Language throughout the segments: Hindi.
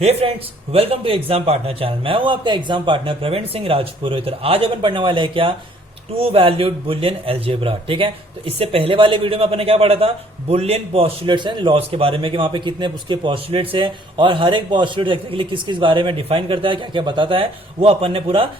Hey friends, welcome to exam partner channel. मैं हूं आपका एग्जाम पार्टनर प्रवीण सिंह राजपुरोहित। आज अपन पढ़ने वाले हैं क्या, टू वैल्यूड बुलियन एल्जेब्रा। ठीक है, तो इससे पहले वाले वीडियो में अपन ने क्या पढ़ा था, बुलियन पोस्टुलेट्स एंड लॉस के बारे में, कि वहां पे कितने उसके पोस्टुलेट्स हैं और हर एक पोस्टुलेट एक्चुअली किस किस बारे में डिफाइन करता है, क्या क्या बताता है, वो अपन ने पूरा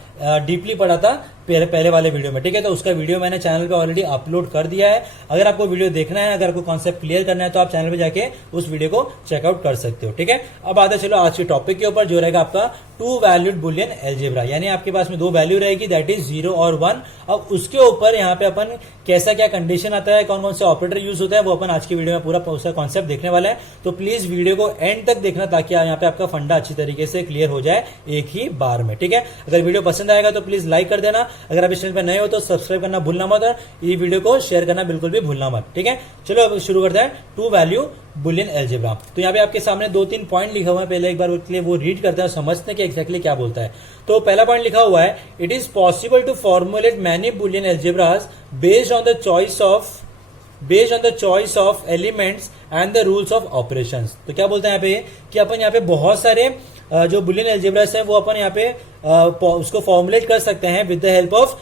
डीपली पढ़ा था पहले वाले वीडियो में। ठीक है, तो उसका वीडियो मैंने चैनल पे ऑलरेडी अपलोड कर दिया है। अगर आपको वीडियो देखना है, अगर आपको कॉन्सेप्ट क्लियर करना है, तो आप चैनल पे जाके उस वीडियो को चेकआउट कर सकते हो। ठीक है, अब आते चलो आज के टॉपिक के ऊपर, जो रहेगा आपका टू वैल्यूड बुलियन एल्जेब्रा। यानी आपके पास में दो वैल्यू रहेगी, दैट इज 0 और 1। अब उसके ऊपर यहाँ पे अपन कैसा क्या कंडीशन आता है, कौन कौन से ऑपरेटर यूज होता है, वो अपन आज की वीडियो में पूरा उसका कॉन्सेप्ट देखने वाला है। तो प्लीज वीडियो को एंड तक देखना, ताकि यहाँ पे आपका फंडा अच्छी तरीके से क्लियर हो जाए एक ही बार में। ठीक है, अगर वीडियो पसंद आएगा तो प्लीज लाइक कर देना। अगर आप इस चैनल पर नए हो तो सब्सक्राइब करना भूलना मत, और ये वीडियो को शेयर करना बिल्कुल भी भूलना मत। ठीक है, चलो अब शुरू करते हैं टू वैल्यू बुलियन एल्जेब्रा। तो यहाँ पे आपके सामने 2-3 पॉइंट लिखा हुआ है, पहले एक बार उसके लिए वो रीड करते हैं और समझते हैं कि एक्जैक्टली क्या बोलता है। तो पहला पॉइंट लिखा हुआ है, it is possible to formulate many Boolean algebras based on the choice of elements and the rules of operations. तो क्या बोलते हैं यहाँ पे कि अपन यहाँ पे बहुत सारे जो बुलियन एल्जेब्रास है वो अपन यहाँ पे उसको फॉर्मुलेट कर सकते हैं with the help of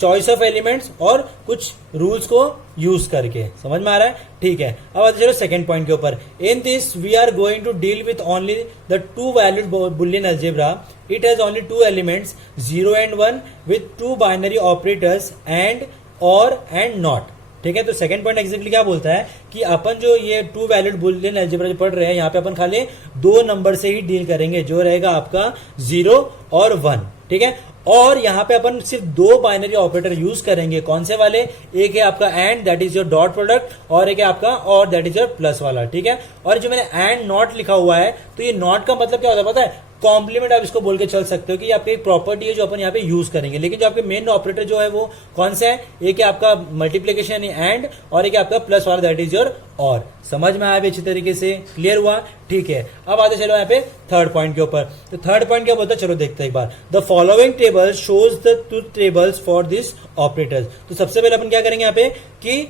choice of elements और कुछ रूल्स को यूज करके। समझ में आ रहा है? ठीक है, अब आते चलो सेकंड पॉइंट के ऊपर। In this we are going to deal with only the two valued Boolean algebra. It has only two elements 0 and 1 with two binary operators and or and not. ठीक है, तो सेकंड पॉइंट एक्जेक्टली क्या बोलता है कि अपन जो ये टू वैल्यूड बुलियन एल्जेब्रा पढ़ रहे हैं, यहाँ पे अपन खाली दो नंबर से ही डील करेंगे, जो रहेगा आपका 0 और 1। ठीक है, और यहाँ पे अपन सिर्फ दो बाइनरी ऑपरेटर यूज करेंगे। कौन से वाले? एक है आपका and, that is your dot product, और एक है आपका और, दैट इज योर प्लस वाला। ठीक है, और जो मैंने एंड नॉट लिखा हुआ है, तो ये नॉट का मतलब क्या होता है पता है? कॉम्प्लीमेंट आप इसको बोल के चल सकते हो कि आपकी एक प्रॉपर्टी है जो अपन यहाँ पे यूज करेंगे। लेकिन जो आपके मेन ऑपरेटर जो है वो कौन सा है? एक है आपका मल्टीप्लीकेशन यानी एंड, और एक है आपका प्लस वाला, दैट इज योर और। समझ में आया अच्छी तरीके से? क्लियर हुआ? ठीक है, अब आते चलो यहाँ पे थर्ड पॉइंट के ऊपर। तो थर्ड पॉइंट क्या बोलता है, चलो देखते हैं एक बार। The following table shows the truth tables for this operators. तो सबसे पहले अपन क्या करेंगे यहाँ पे कि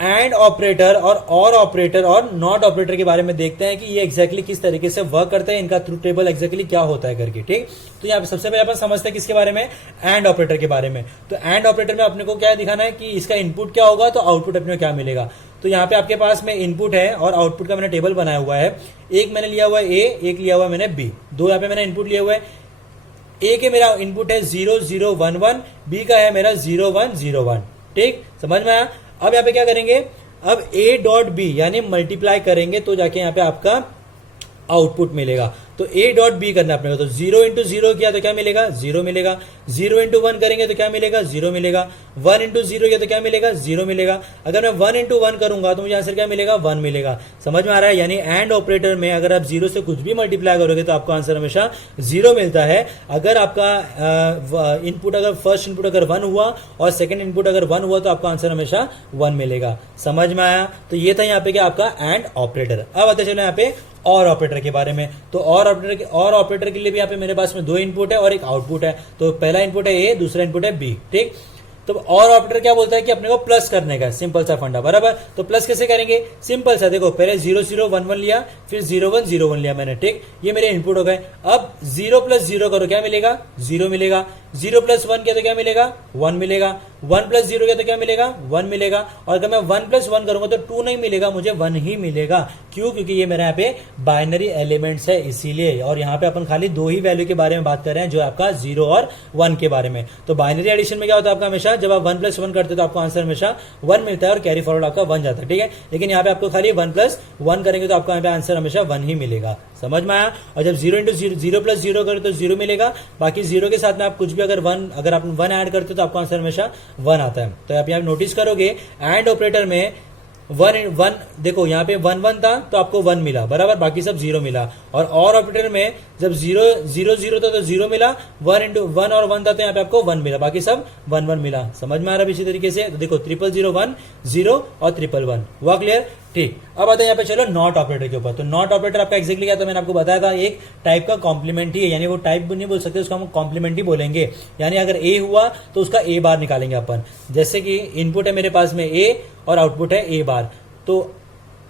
एंड ऑपरेटर और ऑपरेटर और नॉट ऑपरेटर के बारे में देखते हैं कि ये एक्जैक्टली किस तरीके से वर्क करते हैं, इनका ट्रूथ टेबल एक्जैक्टली क्या होता है करके। ठीक, तो यहाँ पे सबसे पहले अपन समझते हैं किसके बारे में? एंड ऑपरेटर के बारे में। तो एंड ऑपरेटर में अपने को क्या दिखाना है कि इसका इनपुट क्या होगा, तो आउटपुट अपने को क्या मिलेगा। तो यहाँ पे आपके पास में इनपुट है और आउटपुट का मैंने टेबल बनाया हुआ है। एक मैंने लिया हुआ है ए, एक लिया हुआ है मैंने बी। दो यहाँ पे मैंने इनपुट लिया हुआ है। ए के मेरा इनपुट है 0 0 1 1, बी का है मेरा 0 1 0 1। ठीक, समझ में आया? अब यहाँ पे क्या करेंगे, अब ए डॉट बी यानी मल्टीप्लाई करेंगे तो जाके यहाँ पे आपका आउटपुट मिलेगा। तो ए डॉट बी करना अपने को, तो 0 इंटू 0 किया तो क्या मिलेगा? 0 मिलेगा। 0 इंटू 1 करेंगे तो क्या मिलेगा? 0 मिलेगा। 1 इंटू 0 किया तो क्या मिलेगा? 0 मिलेगा। अगर मैं 1 इंटू 1 करूंगा तो मुझे आंसर क्या मिलेगा? 1 मिलेगा। समझ में आ रहा है? यानी एंड ऑपरेटर में अगर आप 0 से कुछ भी मल्टीप्लाई करोगे तो आपको आंसर हमेशा 0 मिलता है। अगर आपका इनपुट अगर फर्स्ट इनपुट अगर 1 हुआ और सेकंड इनपुट अगर 1 हुआ तो आपका आंसर हमेशा 1 मिलेगा। समझ में आया? तो ये था यहाँ पे क्या आपका एंड ऑपरेटर। अब आते चलो यहाँ पे और ऑपरेटर के बारे में। तो और ऑपरेटर के लिए भी यहाँ पे मेरे पास में दो इनपुट है और एक आउटपुट है। तो पहला इनपुट है ए, दूसरा इनपुट है बी। ठीक, तो और ऑपरेटर क्या बोलता है कि अपने को प्लस करने का, सिंपल सा फंडा। बराबर, तो प्लस कैसे करेंगे? सिंपल सा, देखो पहले 0 0 1 1 लिया, फिर 0 1 0 1 लिया मैंने। ठीक, ये मेरे इनपुट हो गए। अब 0 प्लस 0 करो, क्या मिलेगा? 0 मिलेगा। 0 प्लस 1 किया तो क्या मिलेगा? 1 मिलेगा। 1 प्लस 0 किया तो क्या मिलेगा? 1 मिलेगा। और अगर मैं 1 प्लस 1 करूंगा तो 2 नहीं मिलेगा, मुझे 1 ही मिलेगा। क्यों? क्योंकि ये मेरा यहाँ पे बाइनरी एलिमेंट्स है इसीलिए। और यहाँ पे अपन खाली दो ही वैल्यू के बारे में बात कर रहे हैं, जो आपका 0 और 1 के बारे में। तो बाइनरी एडिशन में क्या होता है आपका, हमेशा जब आप 1 प्लस 1 करते हो तो आपको आंसर हमेशा 1 मिलता है और कैरी फॉरवर्ड आपका 1 जाता है। ठीक है, लेकिन यहाँ पे आपको खाली 1 प्लस 1 करेंगे तो आपको यहाँ पे आंसर हमेशा 1 ही मिलेगा। समझ में आया? और जब 0 इंटू 0 प्लस 0 करें तो 0 मिलेगा। बाकी 0 के साथ में आप कुछ भी अगर आप 1 ऐड करते हो तो आपको आंसर हमेशा 1 आता है। तो आप यहाँ नोटिस करोगे एंड ऑपरेटर में 1 देखो यहाँ पे 1 1 था तो आपको 1 मिला, बराबर, बाकी सब 0 मिला। और ऑपरेटर में जब 0 0 0 था तो 0 मिला, 1 इंटू 1 और 1 था तो यहाँ पे आपको 1 मिला, बाकी सब 1 1 मिला। समझ में आ रहा है? इसी तरीके से तो देखो 0 0 1 0 और 1 1 1 हुआ क्लियर? ठीक, अब आते हैं यहाँ पे चलो नॉट ऑपरेटर के ऊपर। तो नॉट ऑपरेटर आपका एक्जेक्टली क्या था, मैंने आपको बताया था, एक टाइप का कॉम्प्लीमेंट ही है। यानी वो टाइप नहीं बोल सकते, उसको हम कॉम्प्लीमेंट ही बोलेंगे। यानी अगर ए हुआ तो उसका ए बार निकालेंगे अपन। जैसे कि इनपुट है मेरे पास में ए और आउटपुट है ए बार, तो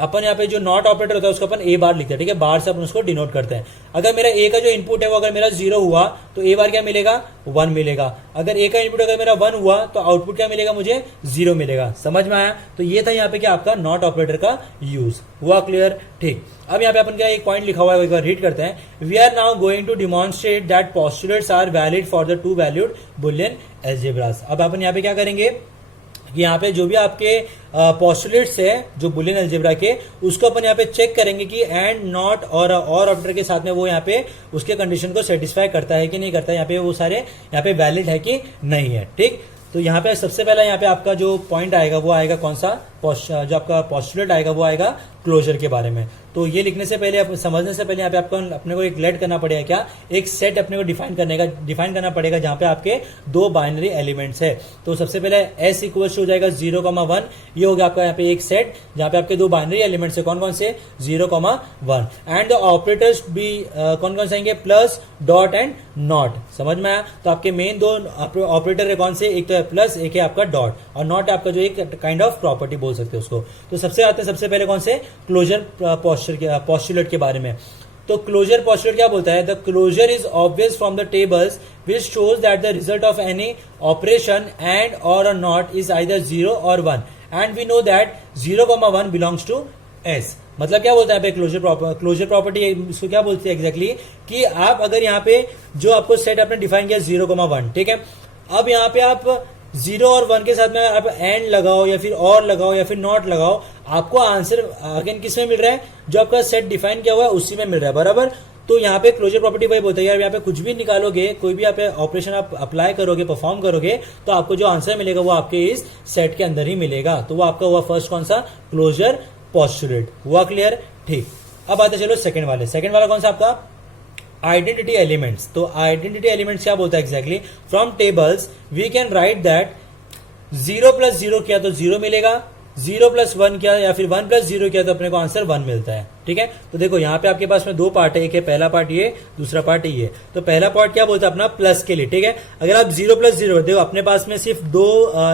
अपन यहाँ पे जो नॉट ऑपरेटर होता है उसको अपन ए बार लिखते हैं, ठीक है, बार से अपन उसको डिनोट करते हैं। अगर मेरा ए का जो इनपुट है वो अगर मेरा 0 हुआ तो ए बार क्या मिलेगा, 1 मिलेगा। अगर ए का इनपुट अगर मेरा 1 हुआ तो आउटपुट क्या मिलेगा, मुझे 0 मिलेगा। समझ में आया? तो ये था यहाँ पे क्या आपका नॉट ऑपरेटर का यूज हुआ। क्लियर? ठीक। अब यहाँ पे अपन क्या एक पॉइंट लिखा हुआ है, एक बार रीड करते हैं। We are now going to demonstrate that postulates are valid for the two valued Boolean algebras. अब अपन यहाँ पे क्या करेंगे कि यहाँ पे जो भी आपके पोस्टुलेट्स है जो बुलियन अलजेब्रा के, उसको अपन यहाँ पे चेक करेंगे कि एंड नॉट और ऑपरेटर के साथ में वो यहाँ पे उसके कंडीशन को सेटिस्फाई करता है कि नहीं करता है, यहाँ पे वो सारे यहाँ पे वैलिड है कि नहीं है। ठीक। तो यहाँ पे सबसे पहला यहाँ पे आपका जो पॉइंट आएगा वो आएगा कौन सा, जो आपका पोस्टुलेट आएगा वो आएगा क्लोजर के बारे में। तो ये लिखने से पहले, समझने से पहले यहाँ पे आपको अपने को एक लेट करना पड़ेगा, क्या, एक सेट अपने को डिफाइन करना पड़ेगा जहां पे आपके दो बाइनरी एलिमेंट्स है। तो सबसे पहले s इक्वल्स हो जाएगा 0,1, ये हो गया आपका यहाँ पे एक सेट जहां पे आपके दो बाइनरी एलिमेंट्स है। कौन कौन से, 0,1। एंड द ऑपरेटर्स भी कौन कौन से आएंगे, प्लस, डॉट एंड नॉट। समझ में आया? तो आपके मेन दो ऑपरेटर है कौन से, एक तो है प्लस, एक है आपका डॉट, और नॉट आपका जो एक काइंड ऑफ प्रॉपर्टी बोल सकते हो उसको। तो सबसे आते हैं सबसे पहले कौन से, क्लोजर पोस्टुलेट के बारे में। तो क्लोजर पोस्टुलेट क्या बोलता है, the closure is obvious from the tables which shows that the result of any operation and or a not is either 0 or 1 and we know that 0,1 belongs to S। मतलब क्या बोलता है क्लोजर प्रॉपर्टी इसको क्या बोलते हैं एग्जैक्टली, कि आप अगर यहाँ पे जो आपको सेट आपने डिफाइन किया 0,1, ठीक है, अब यहाँ पे आप 0 और 1 के साथ में आप एंड लगाओ या फिर और लगाओ या फिर नॉट लगाओ, आपको आंसर अगेन किस में मिल रहा है, जो आपका सेट डिफाइन किया हुआ है उसी में मिल रहा है, बराबर। तो यहाँ पे क्लोजर प्रॉपर्टी वही बोलता है यार, यहाँ पे कुछ भी निकालोगे, कोई भी आप ऑपरेशन आप अप्लाई करोगे, परफॉर्म करोगे, तो आपको जो आंसर मिलेगा वो आपके इस सेट के अंदर ही मिलेगा। तो वो आपका हुआ फर्स्ट कौन सा, क्लोजर पोस्टुलेट हुआ। क्लियर? ठीक। अब आते चलो सेकंड वाला कौन सा आपका, आइडेंटिटी एलिमेंट्स। तो आइडेंटिटी एलिमेंट्स क्या बोलता है exactly, from tables we can write that 0 + 0 किया तो 0 मिलेगा, 0 + 1 किया या फिर 1 + 0 किया तो अपने को आंसर 1 मिलता है। ठीक है। तो देखो यहाँ पे आपके पास में दो पार्ट है, एक है पहला पार्ट ये, दूसरा पार्ट ये। तो पहला पार्ट क्या बोलता है अपना, प्लस के लिए। ठीक है। अगर आप 0 + 0 देखो, अपने पास में सिर्फ दो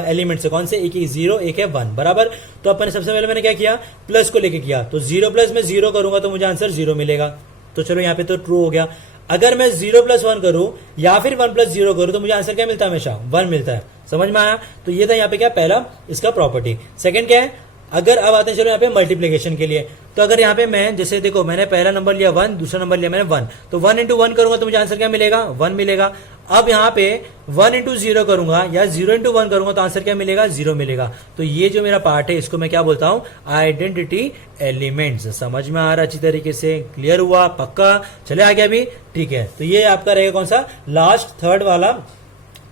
एलिमेंट्स है, कौन से, एक है 0 एक है 1, बराबर। तो अपन सबसे पहले मैंने क्या किया, प्लस को लेके किया, तो 0 + में 0 करूंगा तो मुझे आंसर 0 मिलेगा। तो चलो यहाँ पे तो ट्रू हो गया। अगर मैं 0 + 1 करूं या फिर 1 + 0 करूं तो मुझे आंसर क्या मिलता है, हमेशा 1 मिलता है। समझ में आया? तो ये था यहाँ पे क्या, पहला इसका प्रॉपर्टी। सेकंड क्या है, अगर अब आते हैं चलो यहाँ पे मल्टीप्लीकेशन के लिए। तो अगर यहाँ पे मैं जैसे देखो, मैंने पहला नंबर लिया 1, दूसरा नंबर लिया मैंने 1, तो 1 × 1 करूंगा तो मुझे आंसर क्या मिलेगा, 1 मिलेगा। अब यहाँ पे 1 × 0 करूंगा या 0 × 1 करूंगा तो आंसर क्या मिलेगा, 0 मिलेगा। तो ये जो मेरा पार्ट है इसको मैं क्या बोलता हूं, आइडेंटिटी एलिमेंट्स। समझ में आ रहा अच्छी तरीके से, क्लियर हुआ, पक्का? चले आगे अभी। ठीक है। तो ये आपका रहेगा कौन सा, लास्ट थर्ड वाला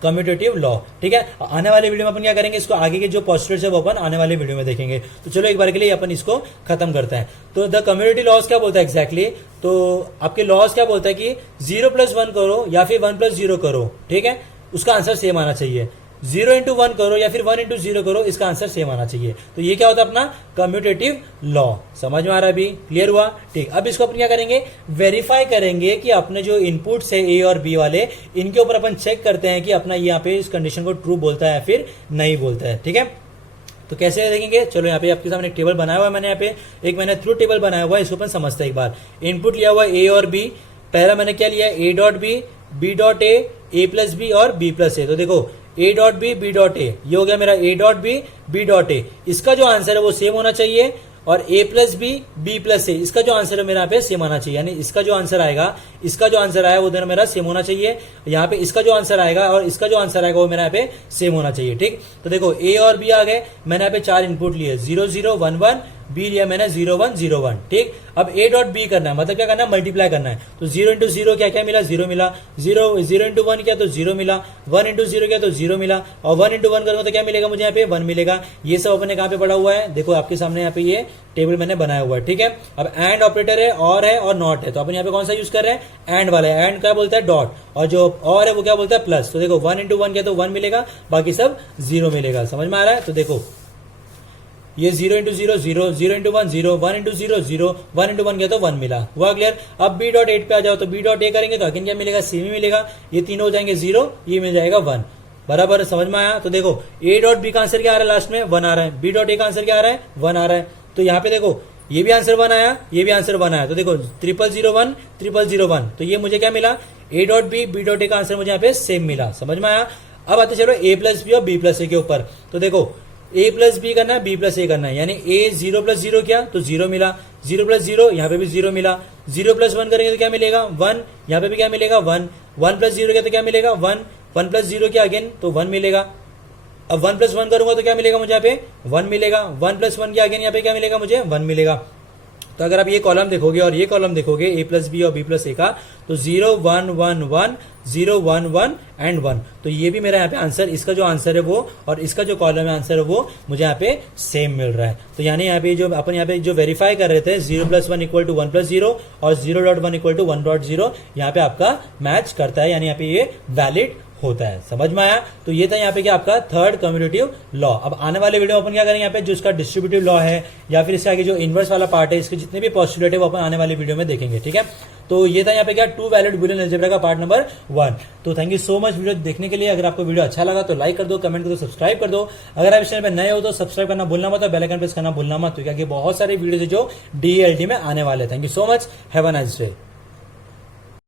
कम्यूटेटिव लॉ। ठीक है। आने वाले वीडियो में अपन क्या करेंगे, इसको आगे के जो पोस्टुलेट्स है वो अपन आने वाले वीडियो में देखेंगे। तो चलो एक बार के लिए अपन इसको खत्म करते हैं। तो द कम्यूटेटिव लॉज क्या बोलता है एग्जैक्टली, तो आपके लॉज क्या बोलता है कि 0 + 1 करो या फिर 1 + 0 करो, ठीक है, उसका आंसर सेम आना चाहिए। 0 × 1 करो या फिर 1 × 0 करो, इसका आंसर सेम आना चाहिए। तो ये क्या होता है अपना कम्यूटेटिव लॉ। समझ में आ रहा है अभी? क्लियर हुआ? ठीक। अब इसको अपन क्या करेंगे, वेरीफाई करेंगे कि अपने जो इनपुट्स है ए और बी वाले, इनके ऊपर अपन चेक करते हैं कि अपना यहाँ पे इस कंडीशन को ट्रू बोलता है या फिर नहीं बोलता है। ठीक है। तो कैसे देखेंगे, चलो यहाँ पे आपके सामने एक टेबल बनाया हुआ है मैंने, यहाँ पे एक मैंने थ्रू टेबल बनाया हुआ है, इसको अपन समझते हैं एक बार। इनपुट लिया हुआ ए और बी, पहला मैंने क्या लिया, A.B, B.A, A+B और B+A। तो देखो A.B, B.A, ये हो गया मेरा A.B, B.A। इसका जो आंसर है वो सेम होना चाहिए, और A+B, B+A, इसका जो आंसर है मेरा यहाँ पे सेम आना चाहिए। यानी इसका जो आंसर आएगा, इसका जो आंसर आया वो दोनों मेरा सेम होना चाहिए। यहाँ पे इसका जो आंसर आएगा और इसका जो आंसर आएगा वो मेरा यहाँ पे सेम होना चाहिए। ठीक। तो देखो A और B आ गए, मैंने यहाँ पे 4 इनपुट लिए, 0 0 1 1, B लिया मैंने 0 1 0 1। ठीक। अब A.B करना है, मतलब क्या करना है, मल्टीप्लाई करना है। तो 0 × 0 क्या क्या मिला, 0 मिला। 0 × 1 किया तो 0 मिला, 1 × 0 किया तो 0 मिला, और 1 × 1 करूंगा तो क्या मिलेगा मुझे, यहाँ पे 1 मिलेगा। ये सब अपने कहाँ पे पड़ा हुआ है, देखो आपके सामने यहाँ पे ये टेबल मैंने बनाया हुआ है। ठीक है। अब एंड ऑपरेटर है और नॉट है, तो अपन यहाँ पे कौन सा यूज कर रहे हैं, एंड वाला है। एंड क्या बोलता है, डॉट, और जो और है वो क्या बोलता है, प्लस। तो देखो 1 × 1 किया तो 1 मिलेगा, बाकी सब 0 मिलेगा। समझ में आ रहा है? तो देखो ये 0 × 0 0, 0 × 1 0, 1 × 0 0, 1 × 1 किया तो 1 मिला। हुआ क्लियर? अब B.8 पे आ जाओ, तो B.A करेंगे तो अगेन क्या मिलेगा, सेम ही मिलेगा। ये तीनों हो जाएंगे 0, ये मिल जाएगा 1, बराबर। समझ में आया? तो देखो A.B का आंसर क्या आ रहा है, लास्ट में 1 आ रहा है, B.A का आंसर क्या आ रहा है, 1 आ रहा है। तो यहाँ पे देखो ये भी आंसर 1 आया, ये भी आंसर 1 आया। तो देखो 0001 0001, तो ये मुझे क्या मिला, A dot B B dot A का आंसर मुझे यहाँ पे सेम मिला। समझ में आया। अब आते चलो ए प्लस बी और बी प्लस ए के ऊपर। तो देखो ए प्लस बी करना है, बी प्लस ए करना है, यानी ए 0 प्लस 0 किया तो 0 मिला, 0 प्लस 0 यहाँ पे भी 0 मिला, 0 प्लस 1 करेंगे तो क्या मिलेगा 1, यहाँ पे भी क्या मिलेगा 1, 1 प्लस 0 किया तो क्या मिलेगा 1, 1 प्लस 0 किया अगेन तो 1 मिलेगा। अब 1 प्लस 1 करूंगा तो क्या मिलेगा मुझे यहाँ पे 1 मिलेगा, 1 प्लस 1 किया अगेन यहाँ पे क्या मिलेगा मुझे 1 मिलेगा। तो अगर आप ये कॉलम देखोगे और ये कॉलम देखोगे ए प्लस बी और बी प्लस ए का, तो 0 1 1 1 0 1 1 एंड 1, तो ये भी मेरा यहाँ पे आंसर, इसका जो आंसर है वो और इसका जो कॉलम है आंसर है वो मुझे यहाँ पे सेम मिल रहा है। तो यानी यहाँ पे जो अपन यहाँ पे जो वेरीफाई कर रहे थे 0 प्लस 1 इक्वल टू 1 प्लस 0 और 0.1 इक्वल टू 1.0, यहाँ पे आपका मैच करता है, यानी यहाँ पे ये वैलिड होता है। समझ में आया। तो ये था यहाँ पे क्या आपका थर्ड कम्यूटेटिव लॉ। अब आने वाले वीडियो में अपन क्या करेंगे, यहाँ पे जो इसका डिस्ट्रीब्यूटिव लॉ है या फिर इसके आगे जो इनवर्स वाला पार्ट है, इसके जितने भी पोस्टुलेट है वो अपन आने वाले वीडियो में देखेंगे। ठीक है, तो ये था यहाँ पे क्या 2 वैलिड बुलियन अलजेब्रा का पार्ट नंबर 1। तो thank you so much video देखने के लिए। अगर आपको वीडियो अच्छा लगा तो लाइक कर दो, कमेंट कर दो, सब्सक्राइब कर दो। अगर आप इस चैनल पे नए हो तो सब्सक्राइब करना भूलना मत और बेल आइकन प्रेस करना भूलना मत, क्योंकि बहुत सारे वीडियो जो DELT में आने वाले। Thank you so much, have a nice day.